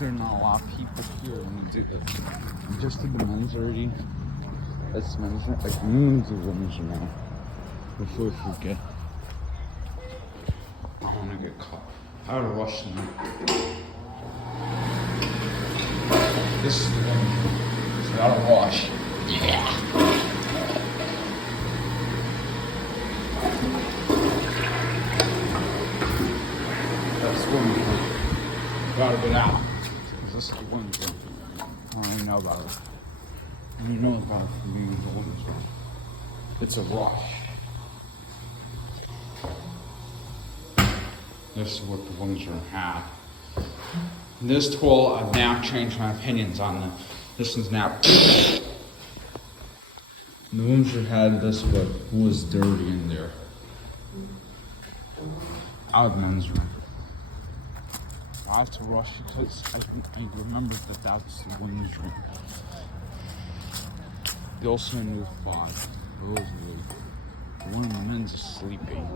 there are not a lot of people here when we do this. I just did the men's already. That's men's. Like, I'm gonna do women's now. Before we forget. I don't wanna get caught. I gotta rush now. This is the one. So I gotta wash. Yeah. That's women's. Gotta get out. Because this is the women's room. I don't even know about it. I don't know about it from being in the women's room. It's a rush. This is what the women's room had. This toilet, I've now changed my opinions on them. This one's now. The women's room had this, but was dirty in there. Out of the men's room. I have to rush because I remembered that was the women's room. They also moved 5. One of the men's is sleeping.